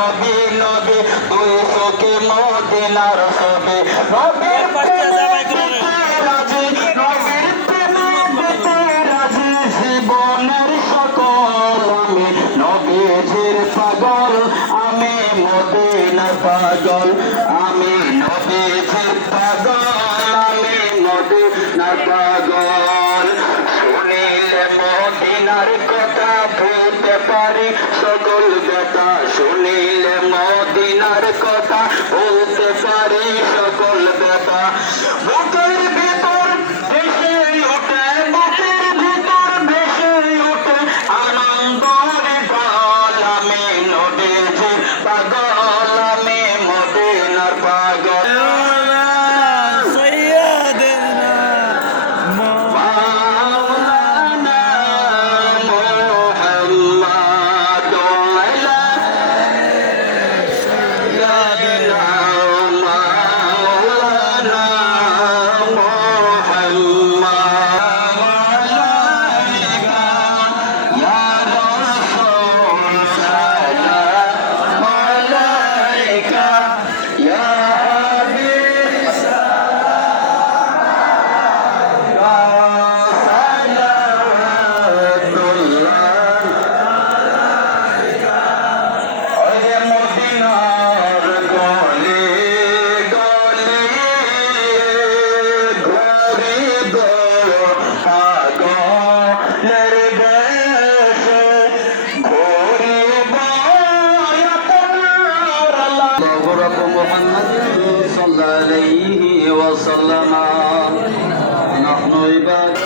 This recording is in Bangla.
নবী নবী দুই চোখে মদিনার ছবি নবীর প্রেমে রাজি নবীর প্রেমে রাজি জীবনের সকল আমি নবীজির পাগল আমি মদিনার পাগল আমি নবীজির পাগল আমি মদিনার পাগল শুনিলে মদিনার কথা ভুলতে পারি সকল ব্যথা শুনিলে মদিনার কথা ভুলতে পারি সকল ব্যথা বুকের ভিতর ভেসে ওঠে বুকের ভিতর ভেসে ওঠে আনন্দের ঢল আমি নবীজির পাগল আমি মদিনার পাগল محمد صلى عليه وسلم نحن عباد